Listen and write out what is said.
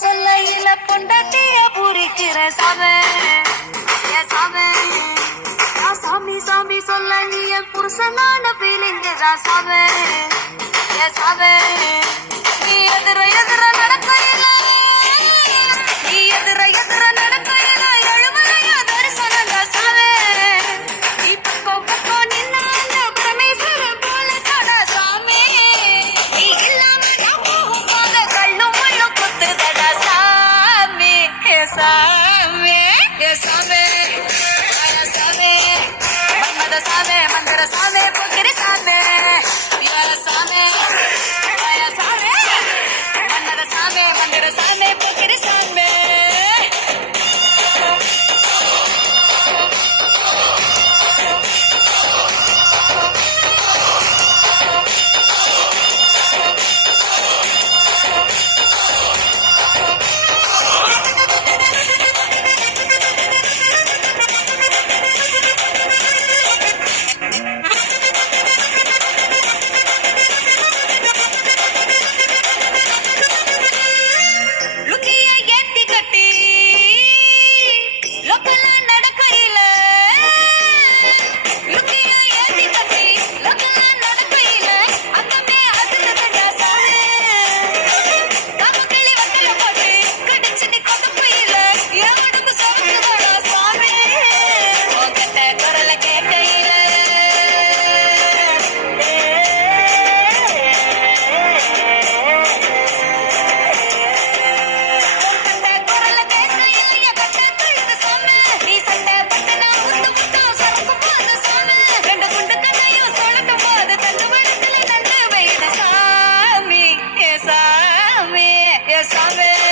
சொல்லையில பொண்டாட்டிய பூரிக்கிற சாமி சாமி சாமி சாமி சொல்ல நீ என் புருஷனான பீலிங்கு தான் சாமி சாமி நீ எதிர எதிர நடக்கையில நீ எதிர எதிர நடக்கையில எழுமலைய தரிசனம் தான் சாமி நீ பக்கம் பக்கம் நின்ன அந்த பரமேஸ்வர போல தட சாமி நீ இல்லாம நான் போகும் போத கள்ளும் முள்ளும் குத்துதட சாமி சாமி சாமி சாமி மன்மத சாமி மந்திர சாமி பொக்கிரி சாமி சாமி சாமி மன்மத சாமி மந்திர சாமி பொக்கிரி சாமி லுங்கிய ஏத்தி கட்டி லோக்கல்ல நடக்கையில லுங்கிய ஏத்தி கட்டி லோக்கல்ல நடக்கையில அங்கமே அதுக்கு சாமி காமக்கிளி வக்கல போட்டு கடிச்சு நீ கொதப்பையில எவனுக்கு சொரக்குதடா சாமி உங்ககிட்ட குரல கேட்கையில Sabe